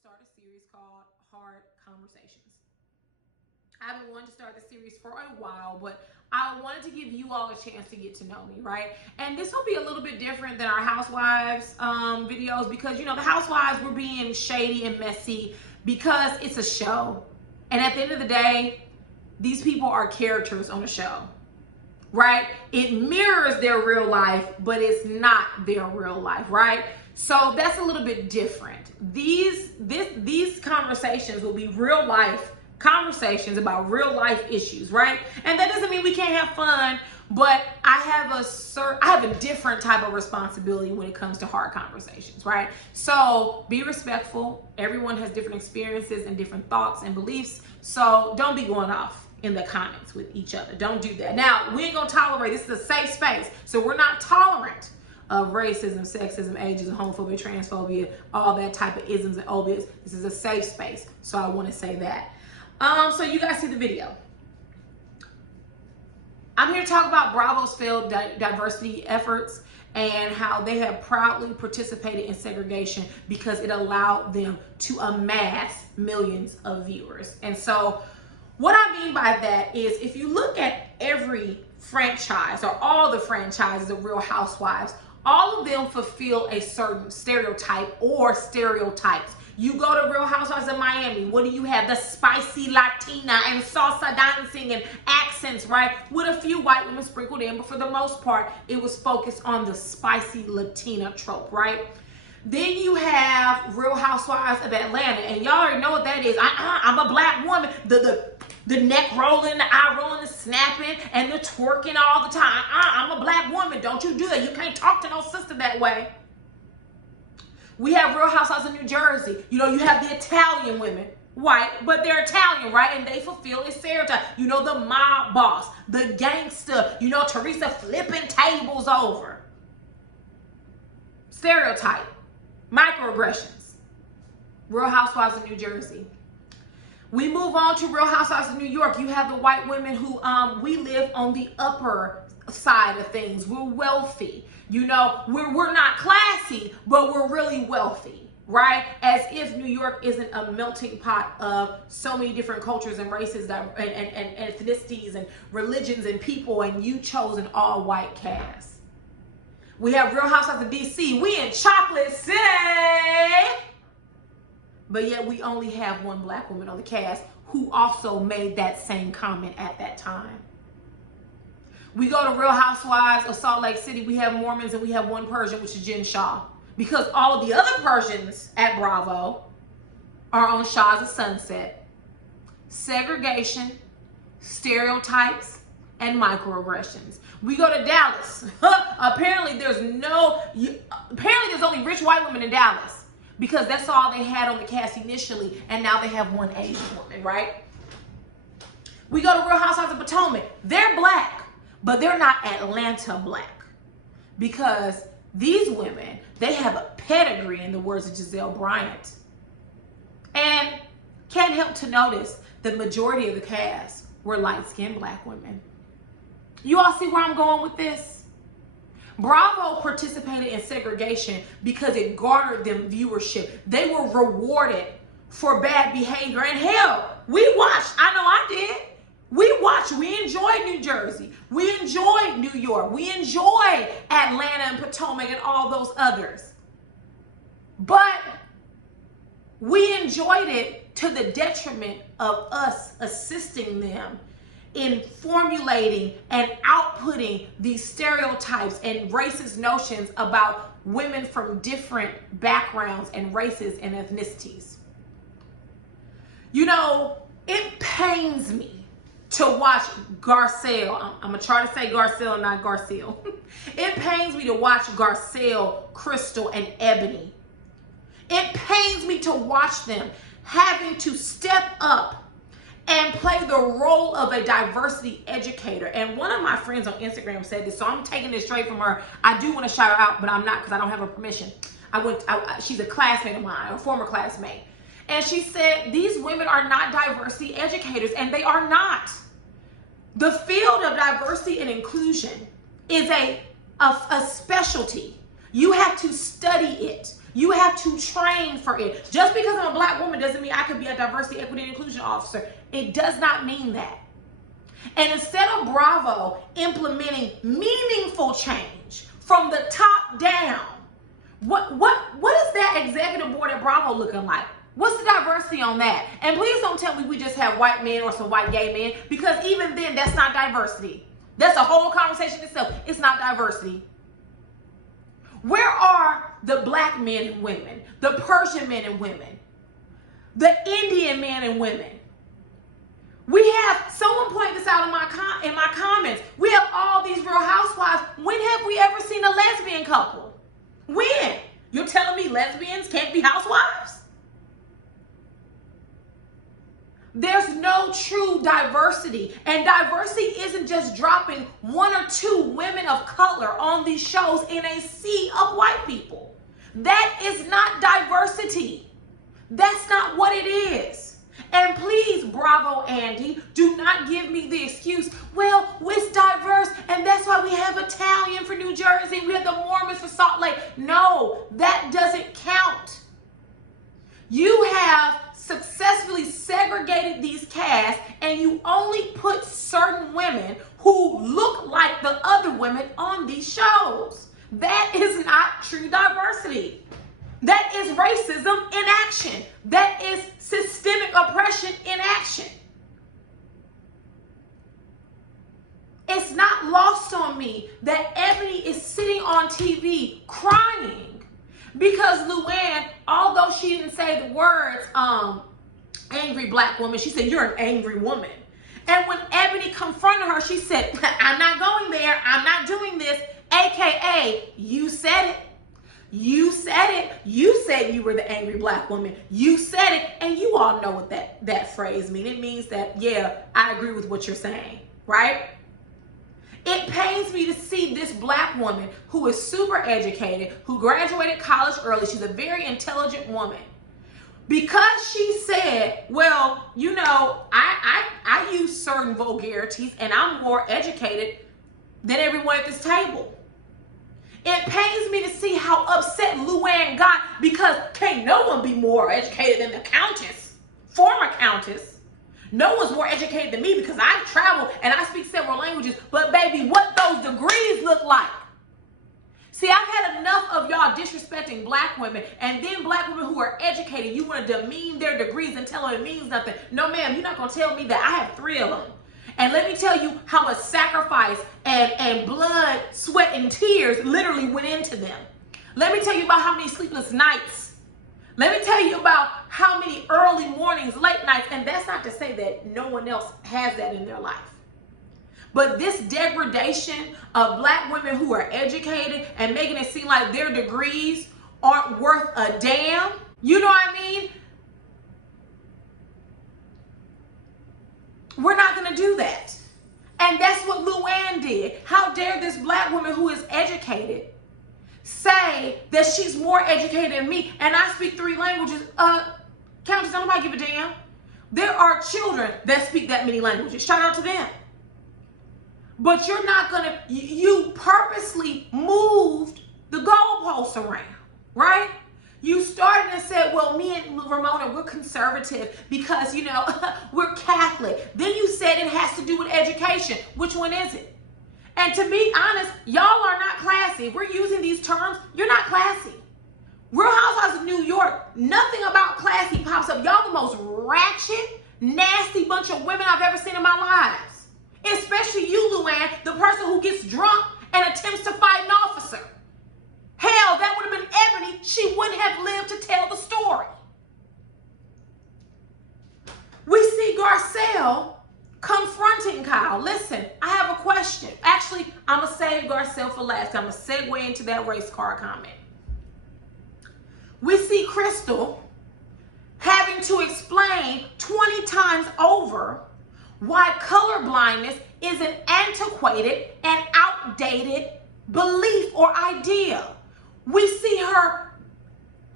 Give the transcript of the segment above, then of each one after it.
start a series called Hard Conversations. I've been wanting to start the series for a while, but I wanted to give you all a chance to get to know me, right? And this will be a little bit different than our housewives videos because, you know, the housewives were being shady and messy because it's a show. And at the end of the day, these people are characters on a show, right? It mirrors their real life, but it's not their real life, right? So that's a little bit different. These conversations will be real life conversations about real life issues, right? And that doesn't mean we can't have fun, but I have a different type of responsibility when it comes to hard conversations, right? So be respectful. Everyone has different experiences and different thoughts and beliefs. So don't be going off in the comments with each other. Don't do that. Now, we ain't gonna tolerate, this is a safe space. So we're not tolerant of racism, sexism, ageism, homophobia, transphobia, all that type of isms and obias. This is a safe space. So I wanna say that. So you guys see the video. I'm here to talk about Bravo's failed diversity efforts and how they have proudly participated in segregation because it allowed them to amass millions of viewers. And so what I mean by that is if you look at every franchise or all the franchises of Real Housewives, all of them fulfill a certain stereotype or stereotypes. You go to Real Housewives of Miami, what do you have? The spicy Latina and salsa dancing and accents, right? With a few white women sprinkled in, but for the most part, it was focused on the spicy Latina trope, right? Then you have Real Housewives of Atlanta, and y'all already know what that is. I'm a black woman. The neck rolling, the eye rolling, the snapping, and the twerking all the time. I'm a black woman. Don't you do that. You can't talk to no sister that way. We have Real Housewives of New Jersey. You know, you have the Italian women, white, but they're Italian, right? And they fulfill a stereotype. You know, the mob boss, the gangster, you know, Teresa flipping tables over. Stereotype, microaggressions. Real Housewives of New Jersey. We move on to Real Housewives of New York. You have the white women who, we live on the upper side of things. We're wealthy. You know, we're not classy, but we're really wealthy, right? As if New York isn't a melting pot of so many different cultures and races and ethnicities and religions and people, and you chose an all-white cast. We have Real Housewives of DC. We in Chocolate City. But yet we only have one black woman on the cast who also made that same comment at that time. We go to Real Housewives of Salt Lake City. We have Mormons and we have one Persian, which is Jen Shah. Because all of the other Persians at Bravo are on Shahs of Sunset. Segregation, stereotypes, and microaggressions. We go to Dallas. Apparently there's only rich white women in Dallas because that's all they had on the cast initially, and now they have one Asian woman, right? We go to Real Housewives of Potomac. They're black, but they're not Atlanta black because these women, they have a pedigree, in the words of Giselle Bryant. And can't help to notice the majority of the cast were light-skinned black women. You all see where I'm going with this? Bravo participated in segregation because it garnered them viewership. They were rewarded for bad behavior. And hell, we watched, I know I did. We watched, we enjoyed New Jersey. We enjoyed New York. We enjoyed Atlanta and Potomac and all those others. But we enjoyed it to the detriment of us assisting them in formulating and outputting these stereotypes and racist notions about women from different backgrounds and races and ethnicities. You know, it pains me to watch Garcelle. I'm going to try to say Garcelle and not Garcelle. It pains me to watch Garcelle, Crystal, and Ebony. It pains me to watch them having to step up and play the role of a diversity educator. And one of my friends on Instagram said this, so I'm taking this straight from her. I do want to shout her out, but I'm not because I don't have her permission. She's a classmate of mine, a former classmate. And she said, these women are not diversity educators, and they are not. The field of diversity and inclusion is a specialty. You have to study it. You have to train for it. Just because I'm a black woman doesn't mean I could be a diversity, equity, and inclusion officer. It does not mean that. And instead of Bravo implementing meaningful change from the top down, what is that executive board at Bravo looking like? What's the diversity on that? And please don't tell me we just have white men or some white gay men, because even then, that's not diversity. That's a whole conversation itself. It's not diversity. Where are the black men and women, the Persian men and women, the Indian men and women? We have, someone pointed this out in my comments, we have all these Real Housewives. When have we ever seen a lesbian couple? When? You're telling me lesbians can't be housewives? There's no true diversity. And diversity isn't just dropping one or two women of color on these shows in a sea of white people. That is not diversity. That's not what it is. And please, Bravo Andy, do not give me the excuse, well, it's diverse, and that's why we have Italian for New Jersey, we have the Mormons for Salt Lake. No, that doesn't count. You have successfully segregated these casts, and you only put certain women who look like the other women on these shows. That is not true diversity. That is racism in action. That is systemic oppression in action. It's not lost on me that Ebony is sitting on TV crying because Luann, although she didn't say the words, angry black woman, she said, you're an angry woman. And when Ebony confronted her, she said, I'm not going there. I'm not doing this. AKA, you said it. You said it. You said you were the angry black woman. You said it. And you all know what that phrase means. It means that, yeah, I agree with what you're saying, right? It pains me to see this black woman who is super educated, who graduated college early. She's a very intelligent woman. Because she said, well, you know, I use certain vulgarities and I'm more educated than everyone at this table. It pains me to see how upset Luann got because can't no one be more educated than the countess, former countess. No one's more educated than me because I've traveled and I speak several languages. But baby, what those degrees look like. See, I've had enough of y'all disrespecting black women, and then black women who are educated, you want to demean their degrees and tell them it means nothing. No, ma'am, you're not going to tell me that. I have 3 of them. And let me tell you how much sacrifice and blood, sweat, and tears literally went into them. Let me tell you about how many sleepless nights. Let me tell you about how many early mornings, late nights. And that's not to say that no one else has that in their life. But this degradation of black women who are educated and making it seem like their degrees aren't worth a damn, you know what I mean? We're not going to do that. And that's what Luann did. How dare this black woman who is educated say that she's more educated than me and I speak 3 languages? Countess, don't nobody give a damn. There are children that speak that many languages. Shout out to them. But you're not going to, you purposely moved the goalposts around, right? You started and said, well, me and Ramona, we're conservative because, you know, we're Catholic. Then you said it has to do with education. Which one is it? And to be honest, y'all are not classy. If we're using these terms, you're not classy. Real Housewives of New York, nothing about classy pops up. Y'all the most ratchet, nasty bunch of women I've ever seen in my lives. Especially you, Luann, the person who gets drunk and attempts to fight an officer. Hell, that would have been Ebony. She wouldn't have lived to tell the story. We see Garcelle confronting Kyle. Listen, I have a question. Actually, I'm going to save Garcelle for last. I'm going to segue into that race car comment. We see Crystal having to explain 20 times over why colorblindness is an antiquated and outdated belief or idea. We see her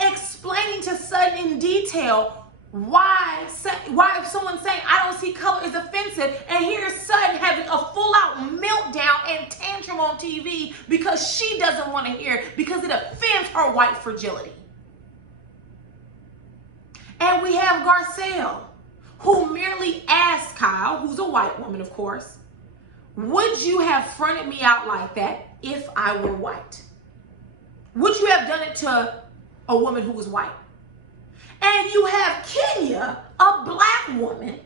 explaining to Sutton in detail why if someone's saying, I don't see color is offensive, and here's Sutton having a full-out meltdown and tantrum on TV because she doesn't want to hear it because it offends her white fragility. And we have Garcelle, who merely asked Kyle, who's a white woman, of course, would you have fronted me out like that if I were white? Would you have done it to a woman who was white? And you have Kenya, a black woman,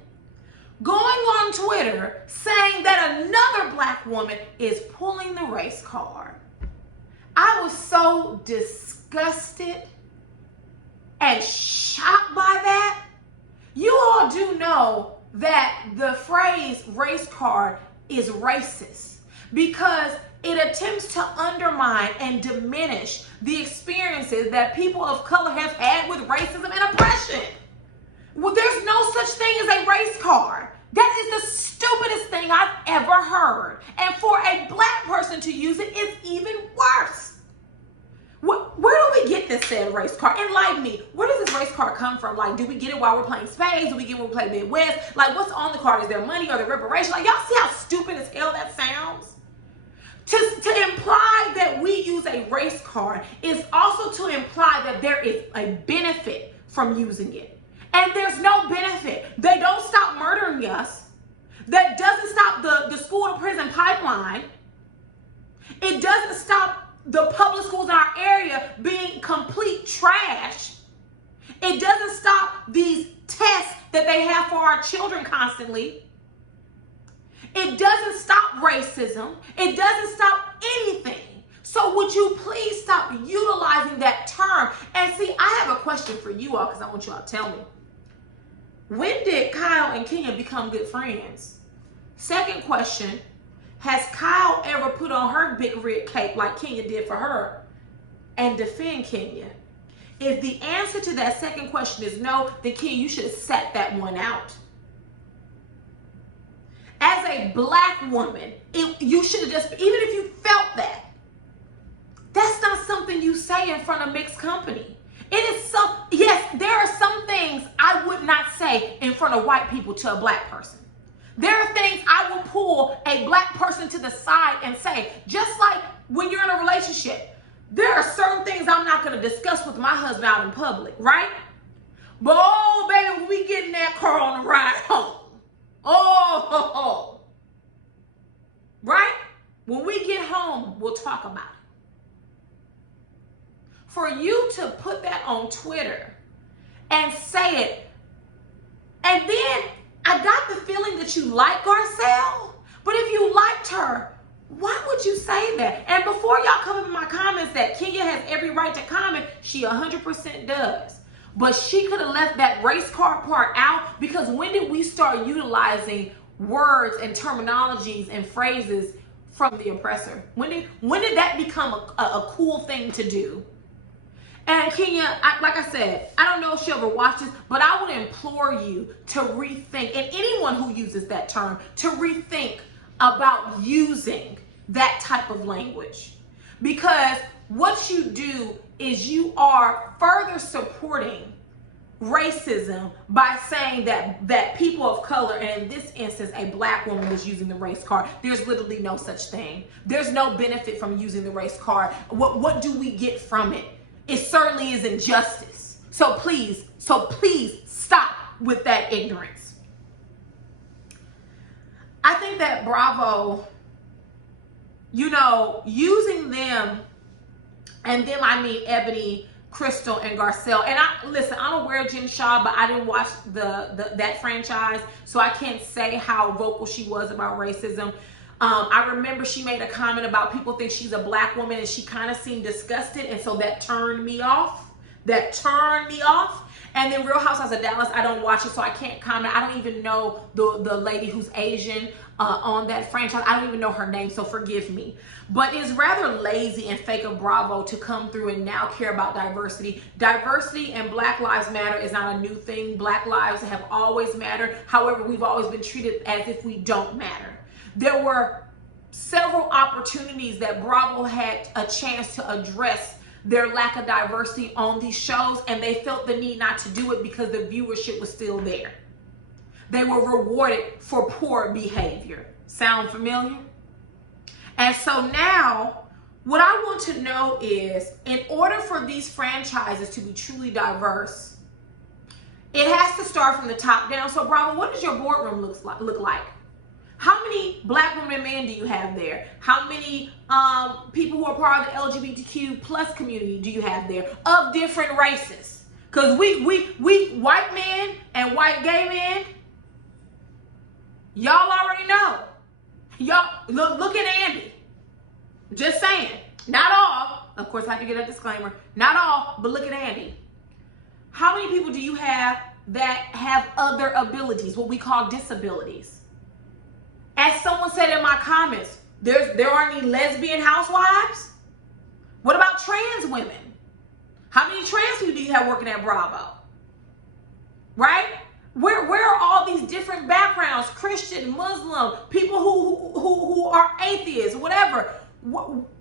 going on Twitter saying that another black woman is pulling the race card. I was so disgusted and shocked by that. You all do know that the phrase race card is racist because it attempts to undermine and diminish the experiences that people of color have had with racism and oppression. Well, there's no such thing as a race card. That is the stupidest thing I've ever heard. And for a black person to use it is even worse. Where do we get this said race card? Enlighten me. Where does this race card come from? Like, do we get it while we're playing spades? Do we get it when we play Midwest? Like, what's on the card? Is there money or the reparation? Like, y'all see how stupid as hell that sounds? To imply that we use a race card is also to imply that there is a benefit from using it. And there's no benefit. They don't stop murdering us. That doesn't stop the school to prison pipeline. It doesn't stop the public schools in our area being complete trash. It doesn't stop these tests that they have for our children constantly. It doesn't stop racism. It doesn't stop anything. So would you please stop utilizing that term? And see, I have a question for you all because I want you all to tell me. When did Kyle and Kenya become good friends? Second question, has Kyle ever put on her big red cape like Kenya did for her and defend Kenya? If the answer to that second question is no, then Kenya, you should have sat that one out. As a black woman, you should have just, even if you felt that, that's not something you say in front of mixed company. It is some, yes, there are some things I would not say in front of white people to a black person. There are things I will pull a black person to the side and say, just like when you're in a relationship, there are certain things I'm not going to discuss with my husband out in public, right? But oh, baby, when we get in that car on the ride home, oh, right? When we get home, we'll talk about it. For you to put that on Twitter and say it, and then I got the feeling that you like Garcelle, but if you liked her, why would you say that? And before y'all come up in my comments that Kenya has every right to comment, she 100% does. But she could have left that race card part out, because when did we start utilizing words and terminologies and phrases from the oppressor? When did that become a cool thing to do? And Kenya, like I said, I don't know if she'll ever watch this, but I would implore you to rethink, and anyone who uses that term, to rethink about using that type of language. Because what you do is you are further supporting racism by saying that people of color, and in this instance, a black woman, was using the race card. There's literally no such thing. There's no benefit from using the race card. What do we get from it? It certainly is injustice. So please stop with that ignorance. I think that Bravo, using them, and them I mean Ebony, Crystal, and Garcelle. And I'm aware of Jen Shaw, but I didn't watch that franchise, so I can't say how vocal she was about racism. I remember she made a comment about people think she's a black woman, and she kind of seemed disgusted, and so that turned me off. And then Real Housewives of Dallas, I don't watch it, so I can't comment. I don't even know the lady who's Asian on that franchise. I don't even know her name, so forgive me. But it's rather lazy and fake of Bravo to come through and now care about diversity. Diversity and Black Lives Matter is not a new thing. Black lives have always mattered. However, we've always been treated as if we don't matter. There were several opportunities that Bravo had a chance to address their lack of diversity on these shows, and they felt the need not to do it because the viewership was still there. They were rewarded for poor behavior. Sound familiar? And so now, what I want to know is, in order for these franchises to be truly diverse, It has to start from the top down. So Bravo, what does your boardroom look like? How many black women and men do you have there? How many people who are part of the LGBTQ plus community do you have there of different races? Because we white men and white gay men, y'all already know. Y'all look at Andy. Just saying. Not all. Of course, I have to get a disclaimer. Not all, but look at Andy. How many people do you have that have other abilities, what we call disabilities? As someone said in my comments, there aren't any lesbian housewives? What about trans women? How many trans people do you have working at Bravo? Right? Where are all these different backgrounds? Christian, Muslim, people who are atheists, whatever.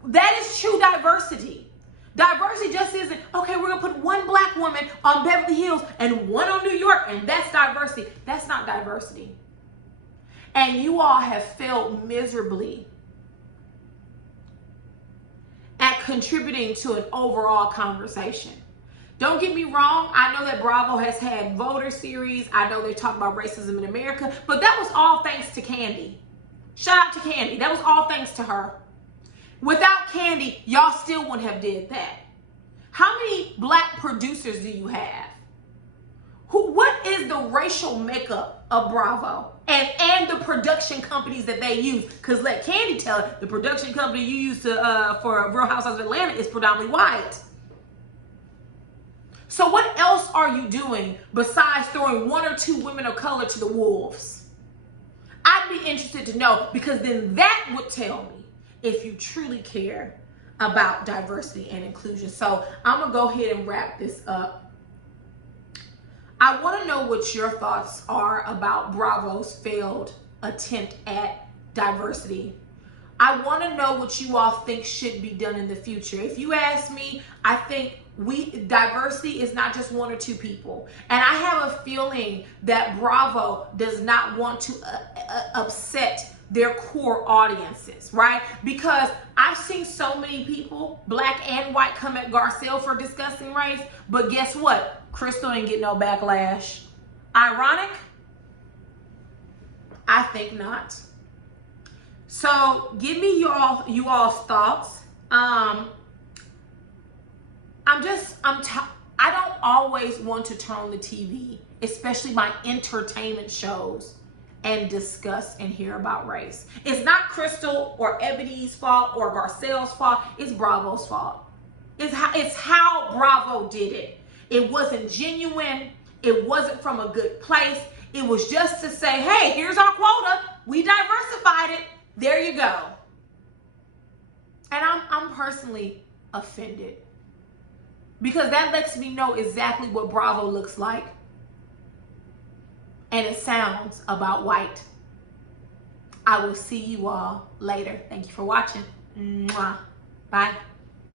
That is true diversity. Diversity just isn't, okay, we're going to put one black woman on Beverly Hills and one on New York, and that's diversity. That's not diversity. And you all have failed miserably at contributing to an overall conversation. Don't get me wrong. I know that Bravo has had voter series. I know they talk about racism in America, but that was all thanks to Candy. Shout out to Candy. That was all thanks to her. Without Candy, y'all still wouldn't have did that. How many black producers do you have? What is the racial makeup of Bravo and the production companies that they use? Because let Candy tell it, the production company you use for Real Housewives of Atlanta is predominantly white. So what else are you doing besides throwing one or two women of color to the wolves? I'd be interested to know, because then that would tell me if you truly care about diversity and inclusion. So I'm gonna go ahead and wrap this up. I want to know what your thoughts are about Bravo's failed attempt at diversity. I want to know what you all think should be done in the future. If you ask me, I think diversity is not just one or two people. And I have a feeling that Bravo does not want to upset their core audiences, right? Because I've seen so many people, black and white, come at Garcelle for discussing race, but guess what? Crystal ain't get no backlash. Ironic? I think not. So give me you all's thoughts. I don't always want to turn on the TV, especially my entertainment shows, and discuss and hear about race. It's not Crystal or Ebony's fault or Garcelle's fault. It's Bravo's fault. It's how Bravo did it. It wasn't genuine. It wasn't from a good place. It was just to say, hey, here's our quota. We diversified it. There you go. And I'm personally offended, because that lets me know exactly what Bravo looks like and it sounds about white. I will see you all later. Thank you for watching. Mwah. Bye.